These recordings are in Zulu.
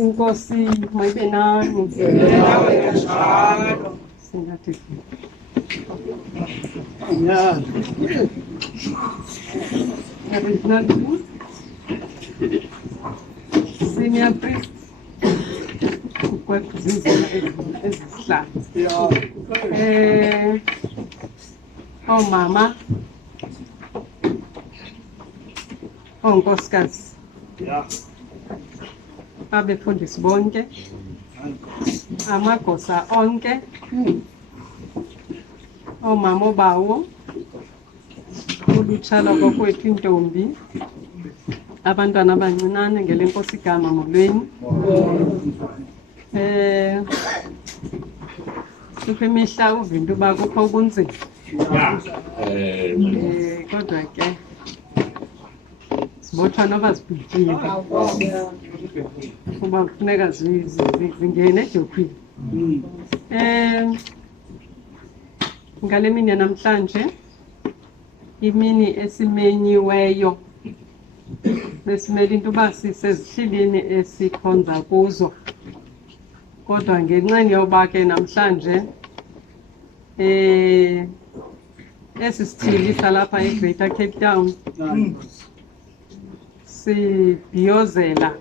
Inkosi mayibe nani. Nawe kanjalo. Singathi Yeah. original senior priest ukwezizela ezihlanu. Yeah. Omama onkosikazi Yeah. abefundisi bonke amagosa onke omama obawo ulutsha lwakokwethu intombi abantwana abancinane ngelenkosi igama molweni. Kukho imihla uva into uba kukho ubunzima, kodwa ke zibotshwa noba zibhityile kuba kufuneka zingene edyokhwini. Ngale mini yanamhlanje imini esimenyiweyo besimele into uba sisezihlilini esikhonza kuzo, kodwa ngenxeni yoba ke namhlanje esi sithili salapha eGreater Cape Town sibhiyozela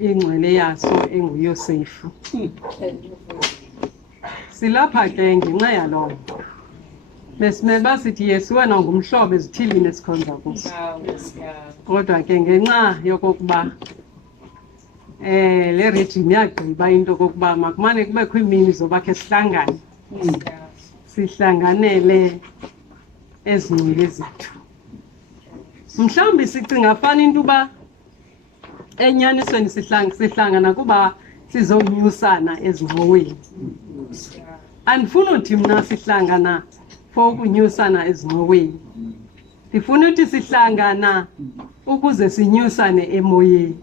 ingcwele yaso enguYosefu. Silapha ke ngenxa yaloo nto besimele uba sithi Yesu wena ngumhlobo ezithilini esikhonza kuzo, kodwa ke ngenxa yokokuba le rejim yagqiba into yokokuba makumane kubekho iimini zoba khe sihlangane sihlanganele ezingcwele zethu. Mhlawumbi sicinga fana into uba enyanisweni sihlangana kuba sizonyusana ezingxoweni. Andifuni uthi mna sihlangana for ukunyusana ezingxoweni, ndifuna uthi sihlangana ukuze sinyusane emoyeni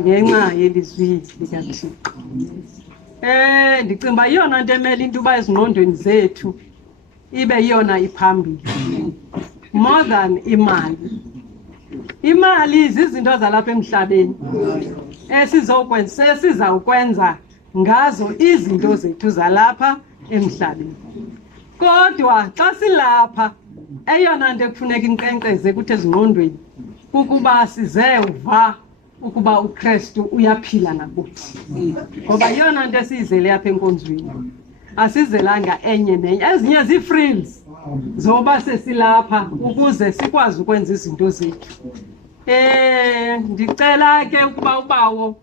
ngenxa yelizwi likaThixo. Ndicinga uba yiyona nto emele into uba ezingqondweni zethu ibe yiyona iphambili more than imali. Imali zizinto zalapha emhlabeni esizawukwenza ngazo izinto zethu zalapha emhlabeni, kodwa xa silapha eyona nto ekufuneka inkqenkqeze kuthi ezingqondweni kukuba size uva ukuba uKristu uyaphila nakuthi, ngoba yiyona nto esiyizele apha enkonzweni. Asizelanga enye nenye, ezinye zii-frills zoba sesilapha ukuze sikwazi ukwenza izinto zethu. Ndicela ke ukuba ubawo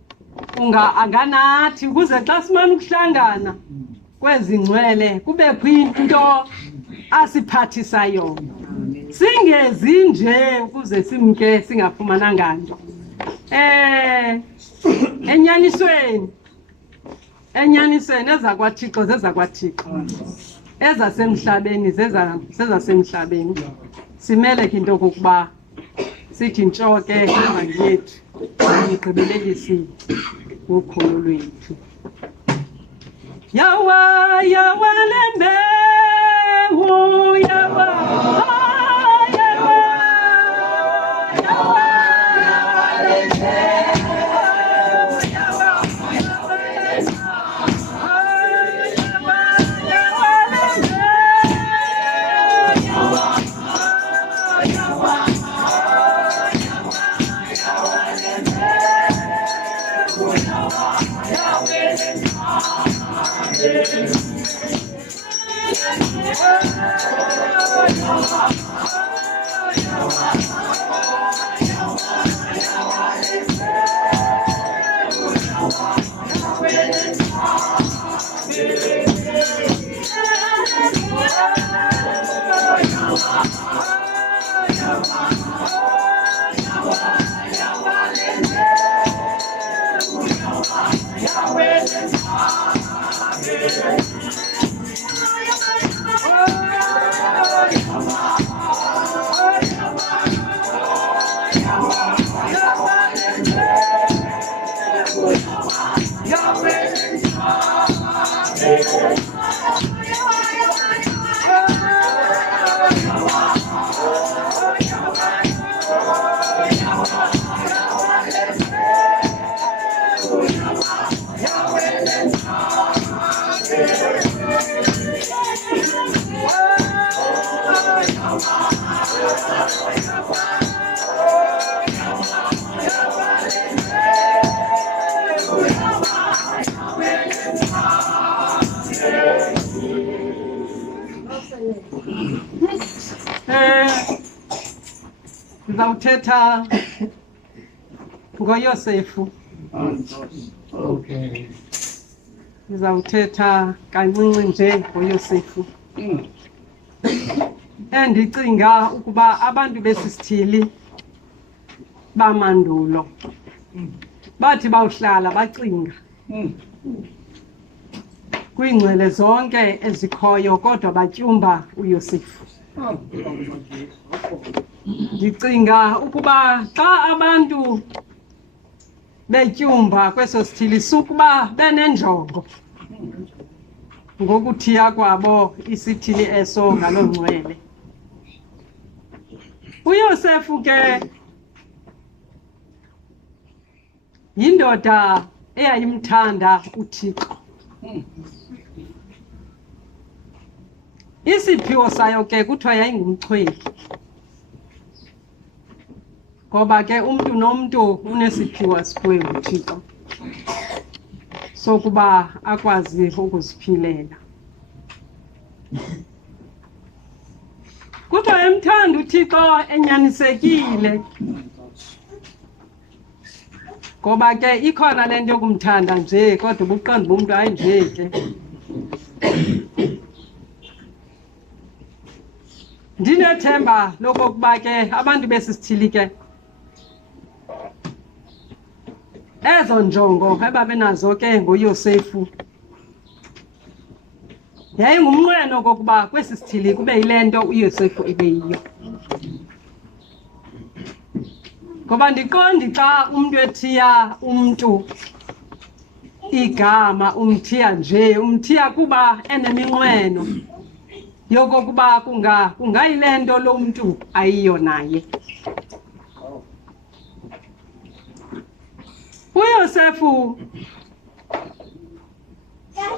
anganathi ukuze xa simane ukuhlangana kwezi ngcwele kubekho into asiphathisa yona, singezi nje ukuze simke singafumananga nto. Enyanisweni ezakwaThixo zezakwaThixo, ezasemhlabeni zezasemhlabeni. Simele ke into yokokuba sithi ntshoke imali yethu igqibelelisi ukholo lwethu. Yawa yawa lembewu yawa yawa yawa Ndizawuthetha ngoYosefu. Okay. Ndizawuthetha kancinci nje ngoYosefu. Endicinga ukuba abantu besisithili bamandulo bathi bawuhlala bacinga kwiingcwele zonke ezikhoyo kodwa batyumba uYosefu. Ndicinga ukuba xa abantu betyumba kweso sithili sukuba benenjongo ngokuthiya kwabo isithili eso ngaloo ngcwele. uYosefu ke yindoda eyayimthanda uThixo. Isiphiwo sayo ke kuthiwa yayingumchweli, ngoba ke umntu nomntu unesiphiwo asiphiwe nguThixo sokuba akwazi ukuziphilela. Kuthiwa emthanda uThixo enyanisekile, ngoba ke ikhona le nto yokumthanda nje kodwa ubuqonda bomntu hayi nje ke. Ndinethemba lokokuba ke abantu besisithili ke ezo njongo ebabenazo ke ngoYosefu yayingumnqweno kokuba kwesi sithili kube yile nto uYosefu ebeyiyo. Ngoba ndiqondi xa umntu ethiya umntu igama umthiya nje, umthiya kuba eneminqweno yokokuba kungayile nto lo mntu ayiyo naye. uYosefu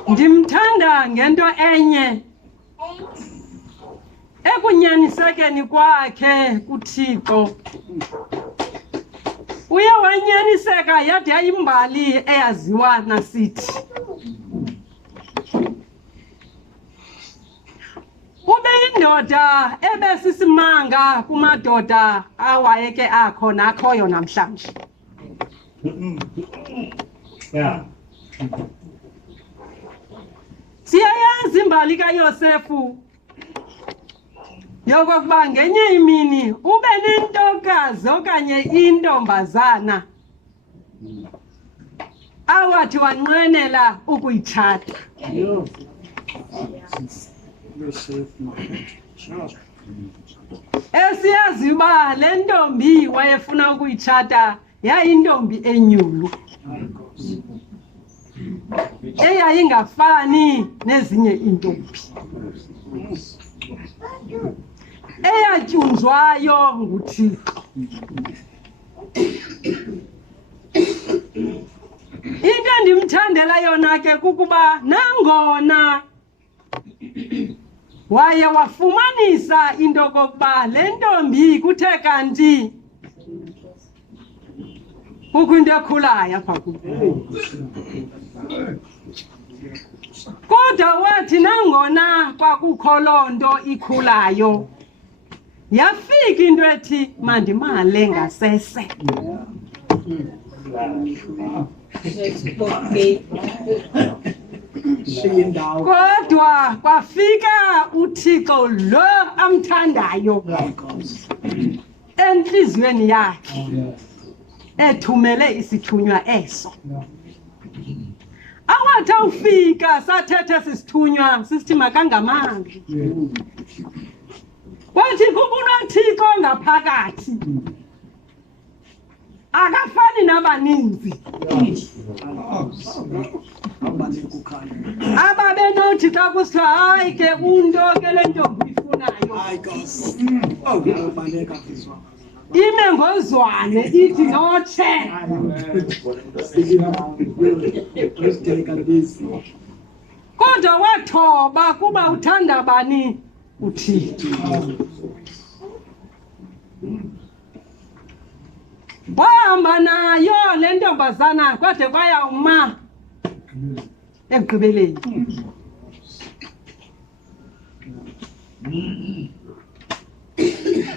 ndimthanda ngento enye, ekunyanisekeni kwakhe kuThixo. Uye wanyaniseka yade yayimbali eyaziwa nasithi. Ube yindoda ebesisimanga kumadoda awayeke akhona akhoyo namhlanje. Yeah. Siyayazi imbali kaYosefu yokokuba ngenye imini ube nentokazi okanye intombazana awathi wanqwenela ukuyitshata. Esiyazi uba le ntombi wayefuna ukuyitshata yayintombi enyulu, eyayingafani nezinye iintombi, eyatyunjwayo nguThixo. Into endimthandela yona ke kukuba nangona waye wafumanisa into yokokuba le ntombi kuthe kanti kukho into ekhulayo apha kuyo, kodwa wathi nangona kwakukho loo nto ikhulayo yafika into ethi mandimale ngasese. Kodwa kwafika uThixo lo amthandayo enhliziyweni yakhe ethumele isithunywa eso. Awathi awufika sathethe sisithunywa sisithi makangamanga, wathi kukunoThixo ngaphakathi akafani nabaninzi ababenothi xa kusithiwa hayi ke unto ke le ntombi ifunayo ime ngozwane ithi notshe. Kodwa wathoba kuba uthanda bani? uThixo. Wahamba nayo le ntombazana kwade kwayawuma ekugqibeleni.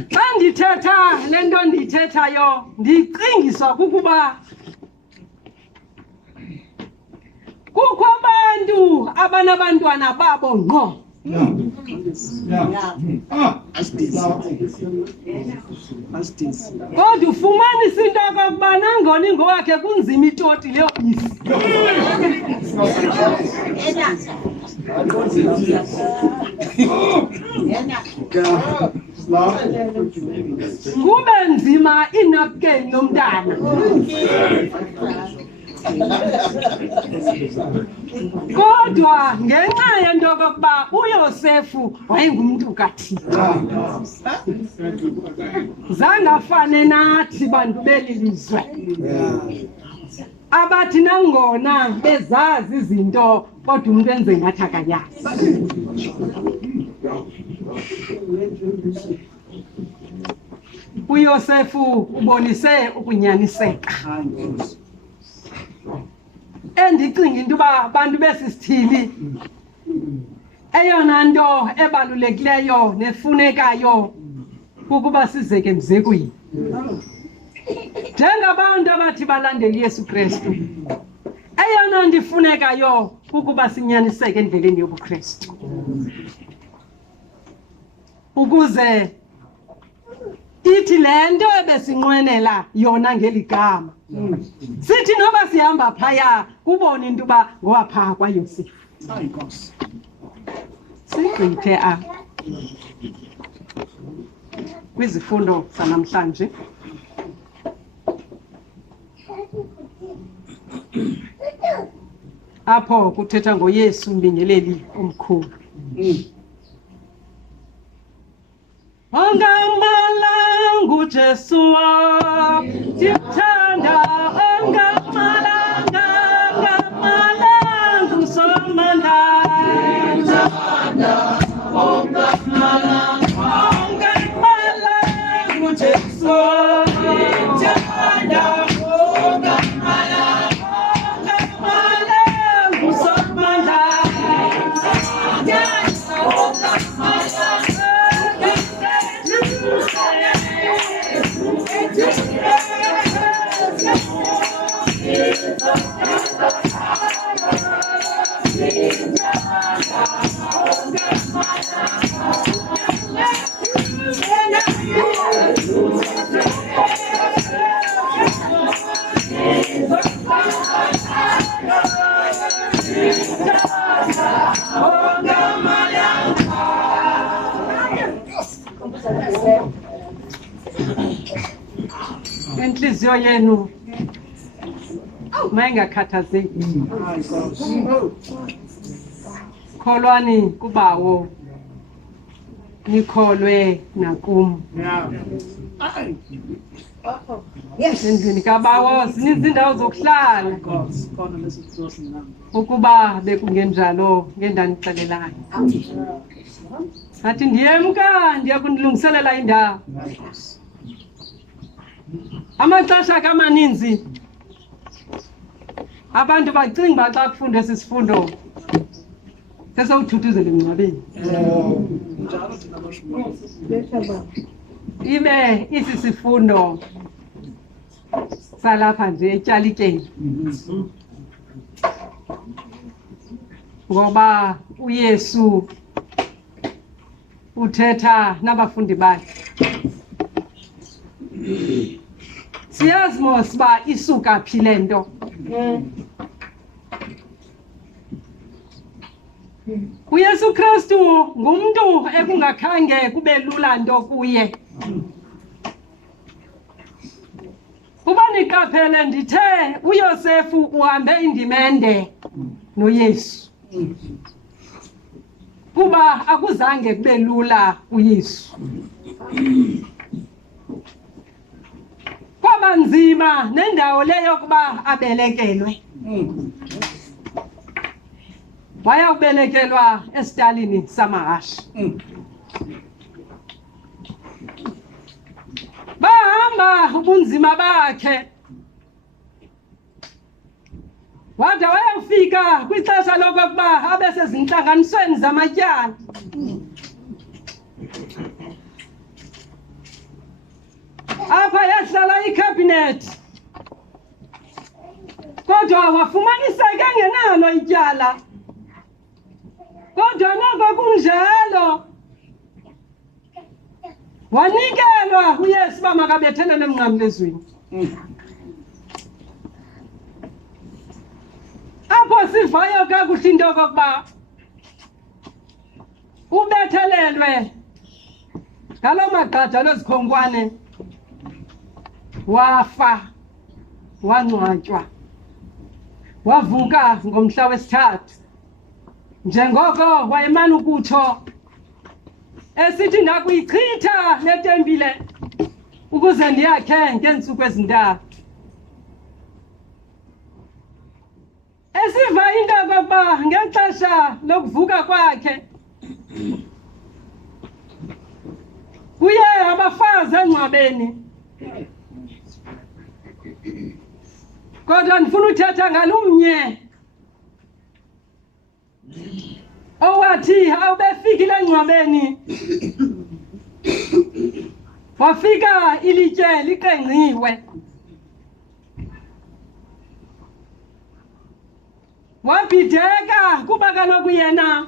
xa ndithetha le nto ndiyithethayo ndicingiswa kukuba kukho abantu abanabantwana babo ngqo. Kodwa ufumanisa into okokuba nangona ingowakhe kunzima itoti leyo bisi. Kube nzima inapukeni lomntana. Kodwa ngenxa yento yokokuba uYosefu wayengumuntu kaThixo, zangafane nathi bantu beli lizwe abathi nangona bezazi izinto kodwa umuntu enze ngathi akayazi. uYosefu ubonise ukunyaniseka. Endicinga into uba abantu besisithili eyona nto ebalulekileyo nefunekayo kukuba sizeke mzekweni njengabantu abathi balandela Yesu Kristu. Eyona nto ifunekayo kukuba sinyaniseke endleleni yobuKristu ukuze ithi le nto ebesinqwenela yona ngeli gama sithi noba sihamba phaya kubone into uba ngowaphaa kwaYosefu. Sigqithe kwizifundo zanamhlanje apho kuthetha ngoYesu mbingeleli omkhulu. Ongamalanga uJesu ndimthanda, ongamalanga usomanda, ongamalanga uJesu ndimthanda, ongamalanga usomanda. Inhliziyo yenu mayingakhathazeki. Kholwani kubawo, nikholwe nakum. Endlini kabawo zininzi iindawo zokuhlala. Ukuba bekungenjalo ngendanixelelayo. Athi ndiyemka ndiya kunilungiselela indawo. Amaxesha kamaninzi abantu bacinga uba xa kufundwa esi sifundo sesewuthuthuzela emngcwabeni. Ibe isi sifundo salapha nje etyalikeni. Ngoba uYesu uthetha nabafundi bakhe. Siyazi mos uba isuka phi le nto. uYesu Kristu ngumntu ekungakhange kube lula nto kuye. Kuba niqaphele ndithe uYosefu uhambe indima ende noYesu. Kuba akuzange kube lula uYesu. Kwaba nzima nendawo leyo kuba abelekelwe. Waya kubelekelwa esitalini samahashe. Bahamba ubunzima bakhe. Wade wayafika kwixesha lokuba abe sezintlanganisweni zamatyala. wayehlala icabinet kodwa wafumaniseka engenalo ityala kodwa noko kunjalo wanikelwa uYesu uba makabethelele emnqamlezweni. Apho sivayo kakuhle into yokokuba ubethelelwe ngaloo magqada lezikhonkwane wafa wangcwatywa wavuka ngomhla wesithathu njengoko wayemana ukutsho esithi ndakuyichitha le tempile ukuze ndiyakhe ngeentsuku ezintathu. Esiva into yokokuba ngexesha lokuvuka kwakhe kuye abafazi engcwabeni, kodwa ndifuna uthetha ngalumnye owathi awubefikile engcwabeni wafika ilitye liqengqiwe, wabhideka kuba kaloku yena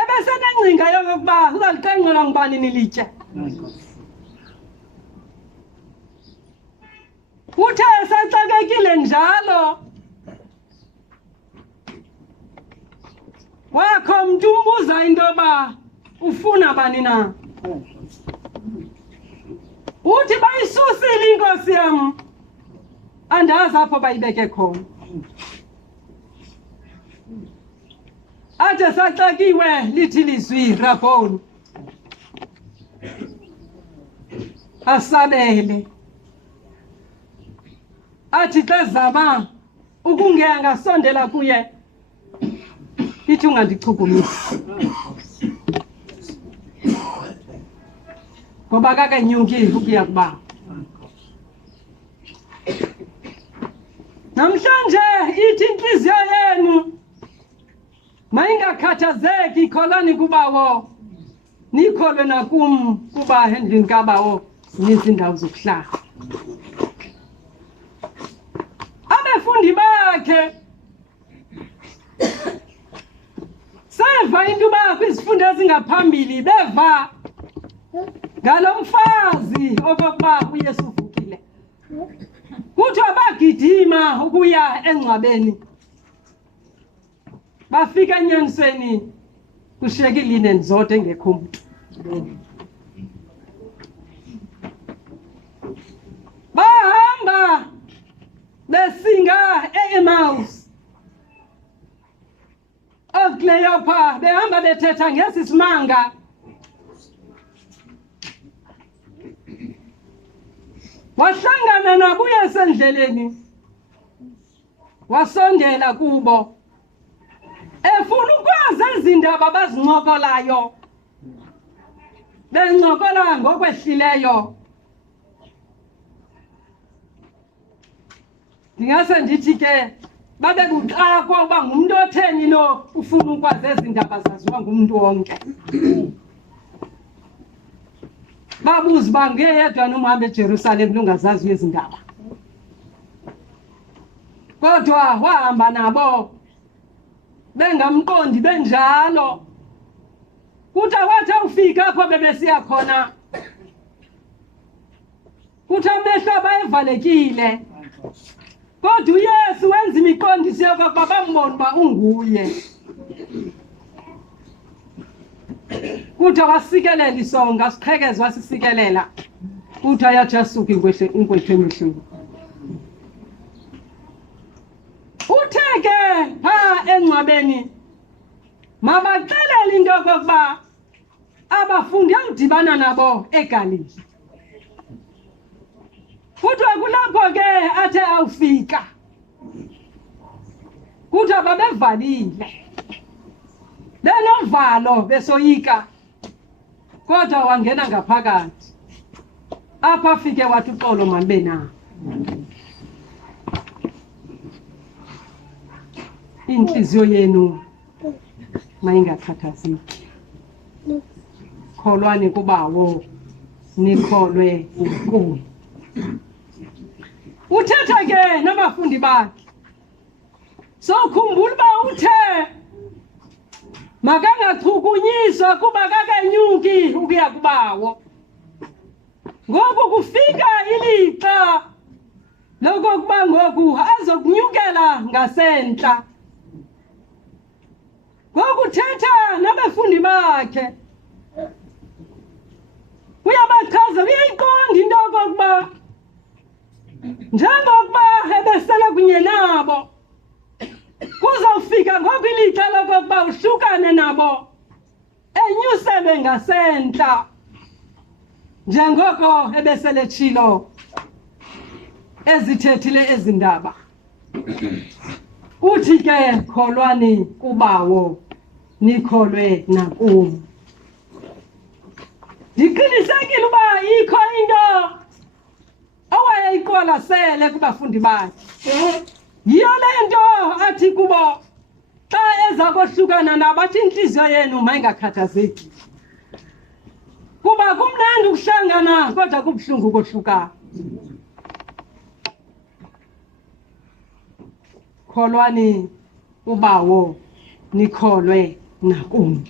ebesenengcinga yokokuba uzaliqengqelwa ngubani nilitye. Uthe esaxakekile njalo wakho mntu umbuza into yoba ufuna bani na. Uthi bayisusile inkosi yam, andazi apho bayibeke khona. Athe saxakiwe lithi lizwi Raboni asabele, athi xa zama ukungeya ngasondela kuye ithi ungandichukumisi ngoba kakenyuki ukuya kuba. Namhlanje ithi inhliziyo yenu mayingakhathazeki ikholani kubawo, nikholwe nakum kuba endlini kabawo zininzi iindawo zokuhlala. Abafundi bakhe seva into uba kwizifundo ezingaphambili beva ngalo mfazi okokuba uYesu uvukile. Kuthiwa bagidima ukuya engcwabeni, bafika enyanisweni kushiyeka ilineni zodwa engekho mntu. Bahamba besinga e-Emmaus, oKleopa behamba bethetha ngesi simanga. Wahlangana nabo uYesu endleleni, wasondela kubo efuna ukwazi izindaba abazincokolayo, bencokola ngokwehlileyo. Ndingase ndithi ke babe buxakwa uba ngumntu otheni lo ufuna ukwazi ezindaba zaziwa ngumntu wonke. Babuza uba ngeyedwa nomhamba eJerusalem lungazazi ezi ndaba, kodwa wahamba nabo bengamqondi benjalo. Kuthi wathi awufika apho bebesiya khona, kuthi amehlo abayevalekile, kodwa uYesu wenza imiqondiso yokokuba bambone uba unguye. Kuthi wasikelela isonga, siqhekeza wasisikelela, kuthi ayathi asuka inkwethu emehlweni. Uthe ke phaa engcwabeni mabaxelele into yokokuba abafundi awudibana nabo eGalili. Kuthiwa kulapho ke athe awufika, kuthiwa babevalile benovalo besoyika, kodwa wangena ngaphakathi. Apha afike wathi uxolo malibe na. Inhliziyo yenu mayingakhathazeki, kholwane kubawo nikholwe kuye. Uthetha ke nabafundi bakhe. So khumbula uba uthe makangachukunyiswa kuba kakenyuki ukuya kubawo. Ngoku kufika ilixa lokokuba ngoku azokunyukela ngasentla. Ngoku thetha nabafundi bakhe. Uyabachaza uyayiqonda into yokokuba njengokuba ebesele kunye nabo kuzawufika ngoku ilixa lokokuba uhlukane nabo enyusele ngasentla njengoko ebesele tshilo ezithethile ezindaba. Uthi ke kholwani kubawo nikholwe nakum. Ndiqinisekile uba ikho into owayeyiqwalasele kubafundi bakhe. Yiyo le nto athi kubo xa eza kohlukana nabo athi inhliziyo yenu mayingakhathazeki. Kuba kumnandi ukuhlangana kodwa kubuhlungu ukohlukana. Kholwani ubawo nikholwe nakum.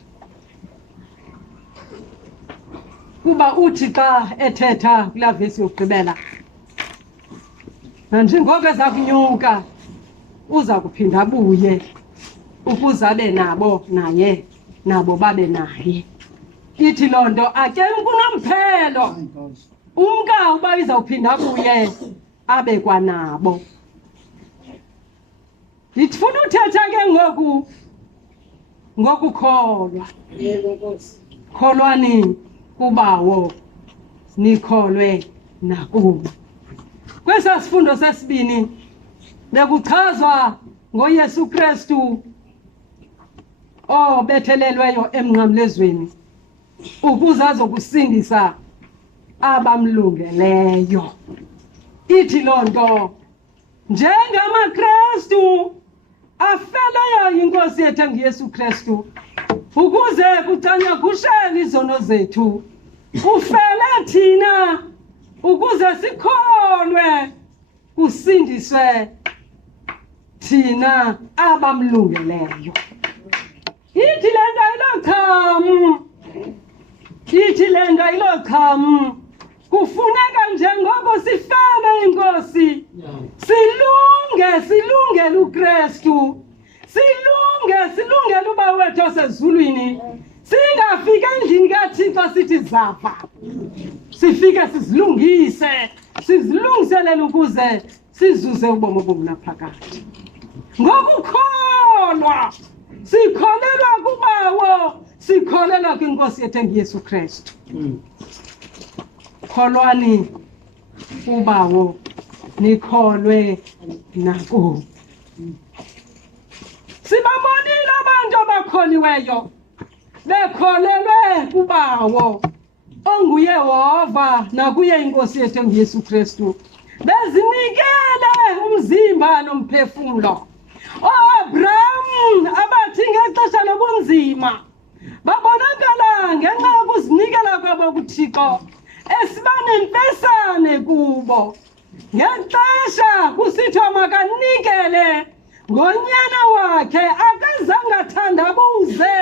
Kuba uthi xa ethetha kulaa vesi yokugqibela nanjengoko eza kunyuka uza kuphinda abuye ukuze abe nabo naye nabo babe naye. Ithi loo nto akemki unomphelo umka uba izawuphinda abuye abe kwanabo. Ndifuna uthetha ke ngokukholwa. Kholwani kubawo nikholwe nakum. Kwesa sifundo sesibini bekuchazwa ngoYesu Kristu obethelelweyo emnqamlezweni ukuze azokusindisa abamlungeleyo. Ithi loo nto njengamaKristu afeleyo inkosi yethu enguYesu Kristu ukuze kucanyagushele izono zethu, ufele thina ukuze sikholwe kusindiswe thina abamlungeleyo. Ithi le nto ayilokhamu, ithi le nto ayilokhamu. Kufuneka njengoko sifele inkosi silungele uKristu, silungele uba wethu osezulwini, singafika endlini kaThixo sithi zafa. Sifike sizilungiselele ukuze sizuze ubomi obungaphakade. Ngokukholwa sikholelwa kubawo, sikholelwa kwinkosi yethu enguYesu Kristu. Kholwani kubawo nikholwe nakum. Sibabonile abantu abakholiweyo bekholelwe kubawo onguYehova nakuye inkosi yethu enguYesu Kristu, bezinikele umzimba nomphefumlo. Abraham abathi ngexesha lobunzima babonakala ngenxa yokuzinikela kwabo kuThixo esiba nemfesane kubo. Ngexesha kusithiwa makanikele ngonyana wakhe akazange athandabuze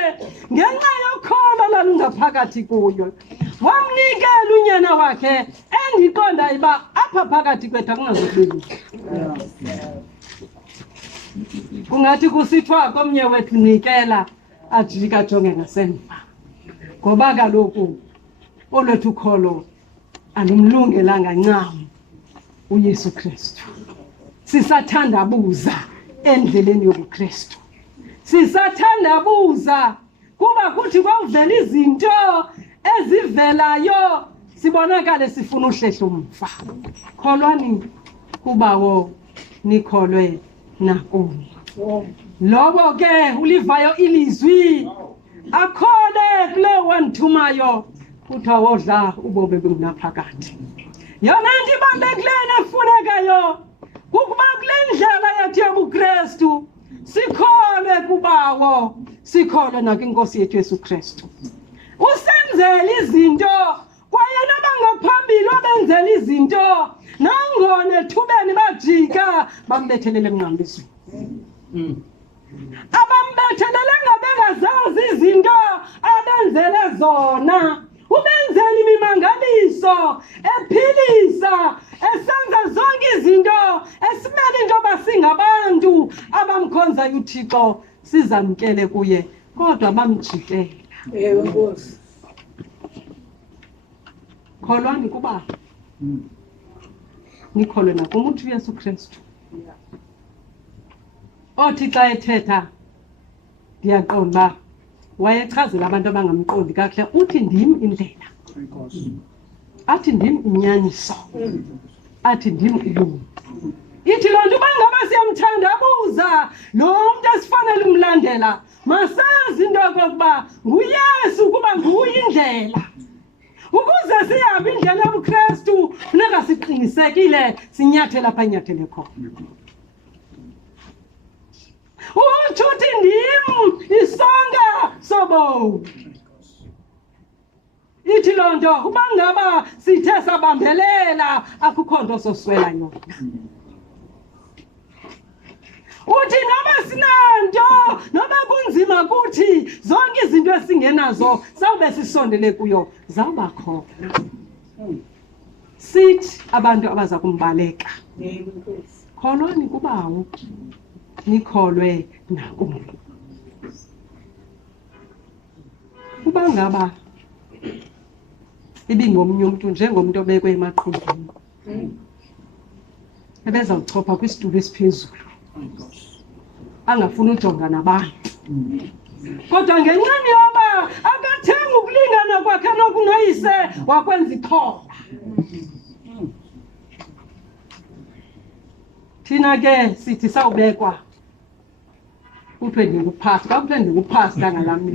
ngenxa yokholo lalungaphakathi kuyo. Wamnikela unyana wakhe endiqonda uba apha phakathi kwethu akungazukubeliswa. Kungathi kusithiwa komnye wethu nikela ajika ajonge ngasemva, ngoba kaloku olwethu ukholo alumlungelanga ncam uYesu Kristu. Sisathandabuza endleleni yobuKristu, sisathandabuza kuba kuthi kwavela izinto ezivelayo sibonakale sifuna uhlehla umva. Kholwani kubawo nikholwe nakum. Lobo ke ulivayo ilizwi akhole kule wanthumayo kuthiwa wodla ubomi bungaphakade. Yona nto ibalulekileyo nefunekayo kukuba kule ndlela yethu yobuKristu sikholwe kubawo, sikholwe nakwinkosi yethu Yesu Kristu. Usenzele izinto kwaye abangaphambili wabenzela izinto nangona ethubeni bajika bambethelele emnqambisweni. Abambethelele ngabengazazi izinto abenzele zona. Ubenzela imimangaliso ephilisa esenza zonke izinto esimele into basingabantu abamkhonza uThixo sizamkele kuye kodwa bamjikela. Nkosi. Kholwani kuba nikholwe nakumuntu uYesu Kristu othi xa ethetha ndiyaqonda wayechazela abantu abangamqondi kakuhle uthi ndim indlela athi ndim inyaniso athi ndim ubuntu. Ithi loo nto uba ngaba siyamthandabuza lo muntu esifanele umlandela masazi into yokokuba nguYesu kuba nguye indlela. Ukuze sihambe indlela yobuKristu funeka siqinisekile sinyathela apha inyathele khona. Uthi ndim isonka sobomi. Ithi loo nto uba ngaba sithe sabambelela akukho nto soswela yona. Uthi noba sinanto noba kunzima kuthi zonke izinto esingenazo sawube sisondele kuyo zawuba khona. Sithi abantu abaza kumbaleka kholwani kubawo nikholwe nakuye. Uba ngaba ibingomnye umuntu njengomuntu obekwe emaqhubeni ebezawuchopha kwisitulo esiphezulu angafuni ujonga nabantu kodwa ngenxeni yoba akathenga ukulingana kwakhe nokunoyise wakwenza ikhoba. Thina ke sithi sawubekwa kuthiwe ndinguphasta kakuthiwe ndinguphasta ngalami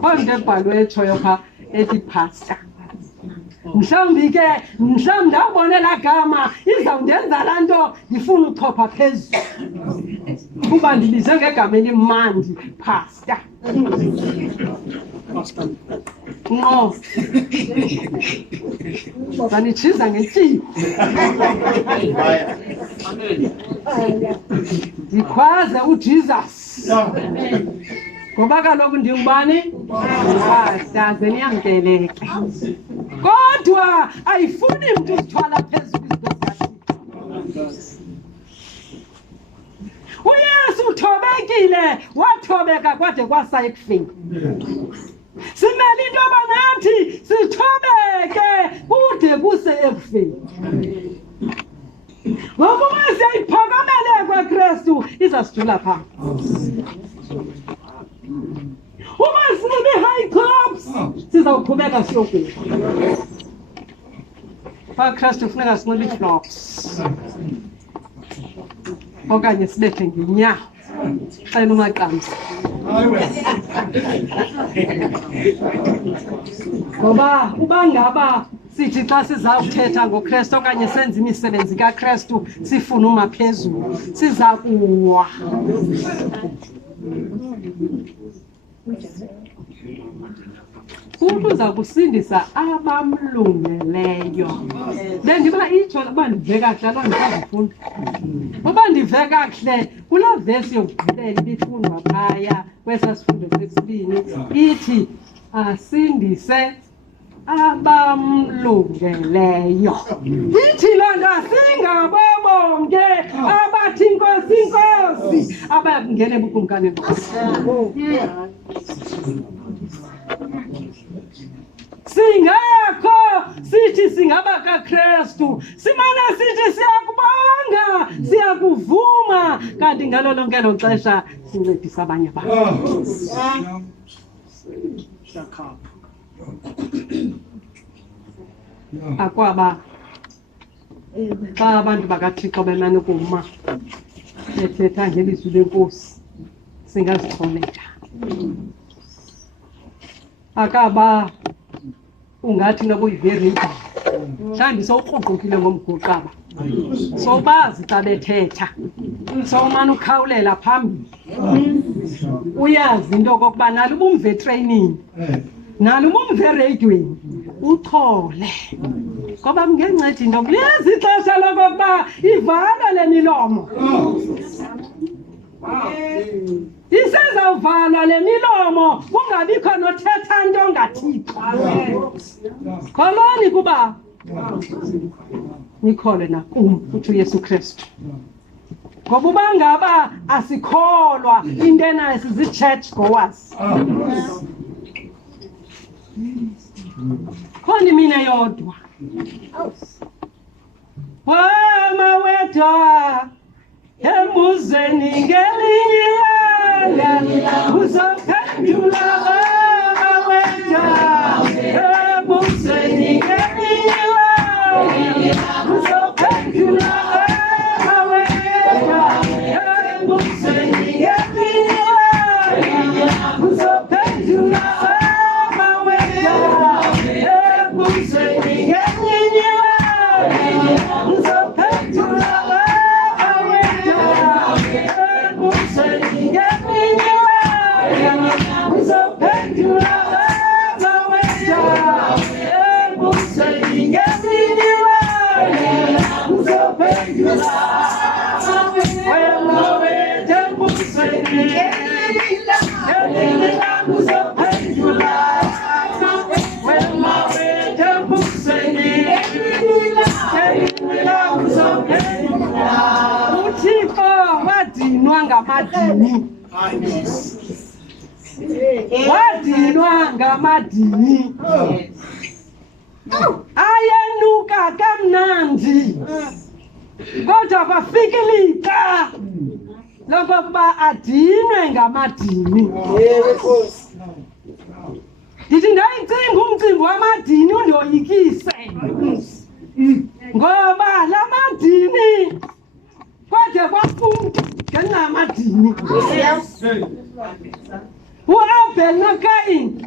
khonto ebhalwe etshoyo phaa ethi phasta. Mhlawumbi ke mhlawumbi ndawubone laa gama izawundenza laa nto ndifuna uchopha phezulu kuba ndibize ngegama elimandi phasta. Nqo zanitshiza ngetyiwa ndikhwaze uJesus ngoba kaloku ndingubani phasta ze niyamkeleke kodwa ayifuni mntu uzithwala phezulu izinto zikaThixo. uYesu uthobekile wathobeka kwade kwasa ekufeni. Simele into yoba nathi sithobeke kude kuse ekufeni. Ngokuba siyayiphakamela kwaKristu izasijula phaa. Uma sinxibe high tops sizawuqhubeka siyokufa. kwaKristu funeka sinxibe ii-flops okanye sibethe ngenyawo xela umaqamza. Ngoba uba ngaba sithi xa sizawuthetha ngoKristu okanye senze imisebenzi kaKristu sifuna uma phezulu siza kuwa. Umntu uza kusindisa abamlungeleyo. Bendiba itsho uba ndive kakuhle loo ndikazifunda. Uba ndive kakuhle kulaa vesi yokugqibela ibifundwa phaya kwesaa sifundo sesibini ithi asindise abamlungeleyo. Ithi loo nto asingabo bonke abathi Nkosi Nkosi abangena ebukumkani enkosi. Singakho sithi singaba kaKristu simana sithi siyakubonga siyakuvuma kanti ngalo lonke elo xesha sincedisa abanye abantu. Akwaba xa abantu bakaThixo bemane ukuma bethetha ngelizwi lenkosi singazixholela. Akaba ungathi nobuyi-very good. Mhlawumbi sowukruqukile ngomguqaba. Sowubazi xa bethetha. Sowumane ukhawulela phambili. Uyazi into okokuba nalo ubumve training. nalo umumve ereyidweni uchole ngoba mngencedi into kulezi ixesha lokokuba ivala le milomo isezawuvalwa le milomo kungabikho nothetha nto ngathixo kholoni kuba nikhole nakum uthi uYesu Kristu ngoba uba ngaba asikholwa into enayo sizi-church goers khona mina yodwa wamawetha embuzweni ngelinye ilanga uzophendula wamawetha embuzweni ngelinye ilanga uzophendula wamawetha embuzweni ngelinye ilanga uzophendula wamawetha embuzweni ngelinye ilanga uzophendula uThixo wadinwa ngamadini wadinwa ngamadini ayenuka kamnandi kodwa kwafika ilixa lokokuba adinwe ngamadini ndithi ndayincinga umcimbi wamadini undoyikise ngoba la madini kwade kwafumntu ngenxa yamadini uAbel noKayini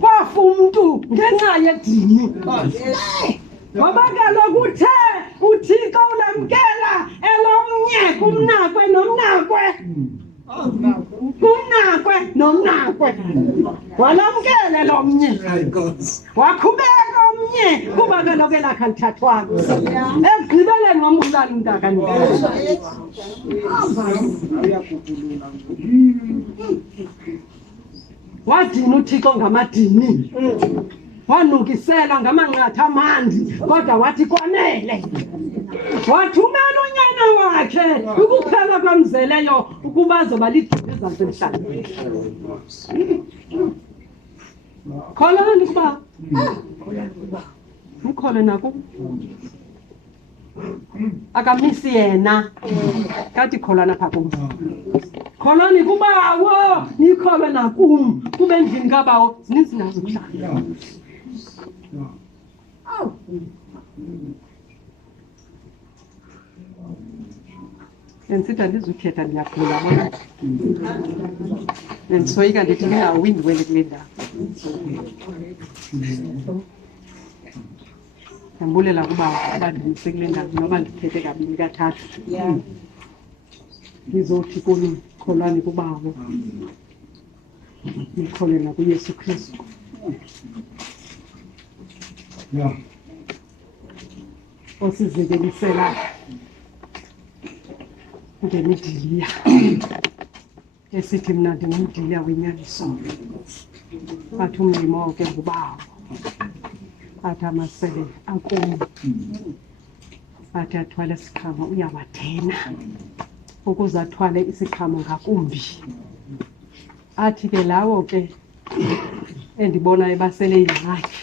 kwafumntu ngenxa yedini ngoba kaloku uthe uThixo ulamkela elomnye kumnakwe nomnakwe kumnakwe nomnakwe walamkele lomnye wakhubeka omnye kuba kaloku elakhe lithathwanga ekugqibeleni wambulala umntakani wadini uThixo ngamadini wanukisela ngamanqatha amandi kodwa wathi kwanele wathumela unyana wakhe ukuphela kwamzeleyo ukuba azoba lidini zasemhlabeni kholani kuba ukhole naku akamisi yena kathi kholana pha kum kholani kubawo nikholwe nakum kube endlini kabawo zininzi nazo kuhlala ndisithi andizukhetha ndiyaphula bona ndisoyika ndithi ndingawindi wele kule ndawo ndiyambulela kuba abandimise kule ndawo noba ndithethe kabini kathathu ndizothi kuni kholani kubawo nikhole nakuYesu Kristu osizekelisela ngemidiliya esithi mna ndingumdiliya wenyaniso athi umlimo ke ngubawo athi amasebe akum athi athwale isiqhamo uyawathena ukuze athwale isiqhamo ngakumbi athi ke lawo ke endibona ebasele ingxaki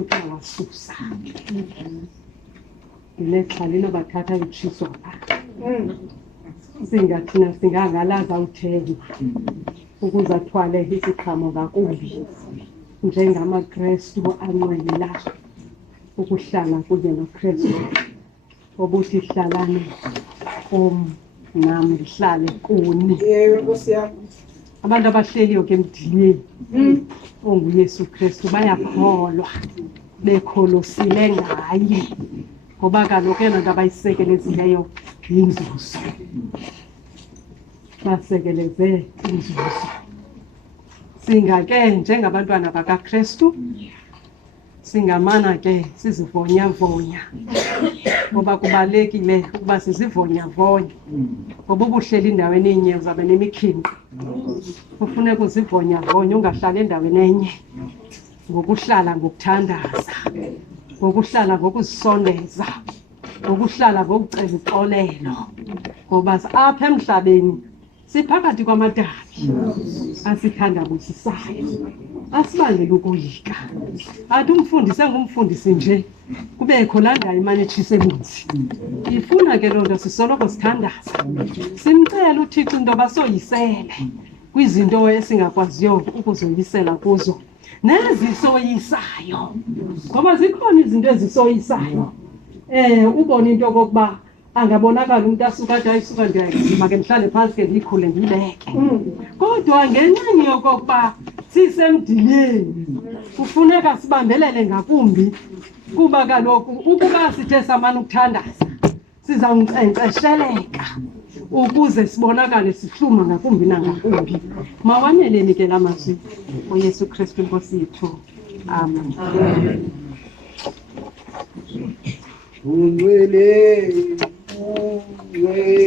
utawasusa ngexa linobathatha utshiso singathina singangalaza uthenga ukuze athwale isiqhamo ngakumbi njengamaKrestu anqwenela ukuhlala kunye noKrestu obuthi hlalane nami ndihlale kuni abantu abahleliyo ke emdiliyeni onguYesu Kristu bayakholwa bekholosile ngaye ngoba kaloku yena nto abayisekelezileyo yinzuzo basekeleze inzuzo. Singake njengabantwana bakaKristu singamana ke sizivonya-vonya ngoba kubalekile ukuba sizivonya-vonya ngoba ubuhleli endaweni enye uzabe nemikhinqo. Kufuneka uzivonya-vonya ungahlali endaweni enye ngokuhlala ngokuthandaza, ngokuhlala ngokuzisondeza, ngokuhlala ngokucela uxolelo ngoba apha emhlabeni siphakathi kwamadabi asithandabuzisayo asibangela ukoyika. Athi umfundisi engumfundisi nje kubekho laa ndawo imane etshisa emunzi. Ifuna ke loo nto sisoloko sithandaza, simcele uThixo into yoba soyisele kwizinto esingakwaziyo ukuzoyisela kuzo nezisoyisayo ngoba zikhona izinto ezisoyisayo. Ubone into yokokuba angabonakala umuntu asuka athi ayisuka ndiyayizima ke ndihlale phantsi ke ndiyikhule ndiyibeke. Kodwa ngenxeni yokokuba sisemdileni kufuneka sibambelele ngakumbi kuba kaloku ukuba sithe samane ukuthandaza sizawunkcenkcesheleka ukuze sibonakale sihluma ngakumbi nangakumbi. Mawaneleni ke la mazwi uYesu Kristu Nkosi yethu. Amen. Ungwele, ungwele.